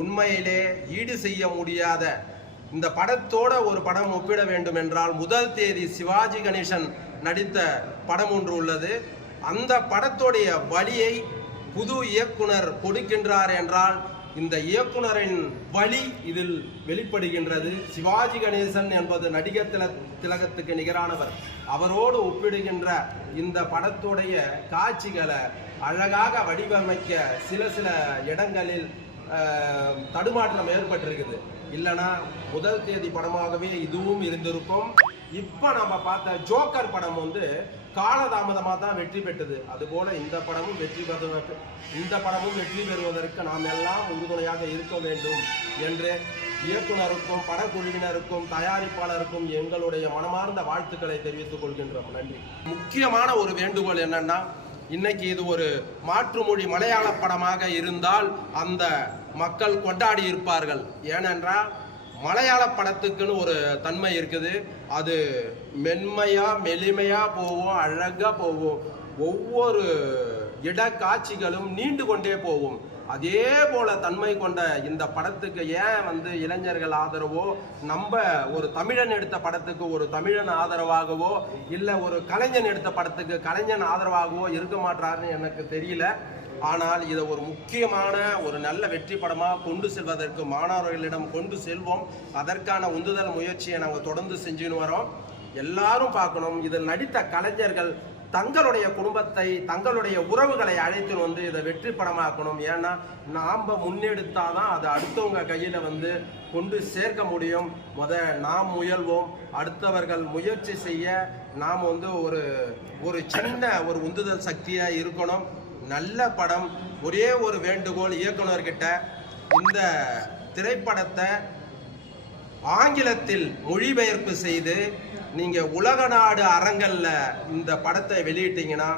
உண்மையிலே ஈடு செய்ய முடியாத இந்த படத்தோட ஒரு படம் ஒப்பிட வேண்டும் என்றால் முதல் தேதி சிவாஜி கணேசன் நடித்த படம் ஒன்று உள்ளது. அந்த படத்துடைய வலியை புது இயக்குனர் கொடுக்கின்றார் என்றால் இந்த இயக்குனரின் வலி இதில் வெளிப்படுகின்றது. சிவாஜி கணேசன் என்பது நடிகர் திலகத்துக்கு நிகரானவர். அவரோடு ஒப்பிடுகின்ற இந்த படத்துடைய காட்சிகளை அழகாக வடிவமைக்க சில இடங்களில் தடுமாற்றம் ஏற்பட்டிருக்குது. இல்லைனா முதல் தேதி படமாகவே இதுவும் இருந்திருக்கும். இப்போ நம்ம பார்த்த ஜோக்கர் படம் காலதாமதமாக தான் வெற்றி பெற்றது. அதுபோல இந்த படமும் வெற்றி பெறுவதற்கு நாம் எல்லாம் உறுதுணையாக இருக்க வேண்டும் என்று இயக்குனருக்கும் படக்குழுவினருக்கும் தயாரிப்பாளருக்கும் எங்களுடைய மனமார்ந்த வாழ்த்துக்களை தெரிவித்துக் கொள்கின்றோம். நன்றி. முக்கியமான ஒரு வேண்டுகோள் என்னன்னா, இன்னைக்கு இது ஒரு மாற்றுமொழி மலையாள படமாக இருந்தால் அந்த மக்கள் கொண்டாடி இருப்பார்கள். ஏனென்றால் மலையாள படத்துக்குன்னு ஒரு தன்மை இருக்குது. அது மெலிமையா போகும், அழகா போகும். ஒவ்வொரு இடக்காட்சிகளும் நீண்டு கொண்டே போகும். அதே போல தன்மை கொண்ட இந்த படத்துக்கு ஏன் இளைஞர்கள் ஆதரவோ, நம்ம ஒரு தமிழன் எடுத்த படத்துக்கு ஒரு தமிழன் ஆதரவாகவோ, இல்லை ஒரு கலைஞன் எடுத்த படத்துக்கு கலைஞன் ஆதரவாகவோ இருக்க மாட்டாருன்னு எனக்கு தெரியல. ஆனால் இதை ஒரு முக்கியமான ஒரு நல்ல வெற்றி படமாக கொண்டு செல்வதற்கு மாணவர்களிடம் கொண்டு செல்வோம். அதற்கான உந்துதல் முயற்சியை நாங்கள் தொடர்ந்து செஞ்சுன்னு வரோம். எல்லாரும் பார்க்கணும். இதில் நடித்த கலைஞர்கள் தங்களுடைய குடும்பத்தை, தங்களுடைய உறவுகளை அழைத்து இதை வெற்றி படமாக்கணும். ஏன்னா நாம் முன்னெடுத்தாதான் அது அடுத்தவங்க கையில் கொண்டு சேர்க்க முடியும். நாம் முயல்வோம், அடுத்தவர்கள் முயற்சி செய்ய நாம் ஒரு சின்ன ஒரு உந்துதல் சக்தியாக இருக்கணும். நல்ல படம். ஒரே ஒரு வேண்டுகோள் இயக்குனர்கிட்ட, இந்த திரைப்படத்தை ஆங்கிலத்தில் மொழிபெயர்ப்பு செய்து நீங்க உலக நாடு அரங்கல்ல இந்த படத்தை வெளியிட்டீங்கன்னா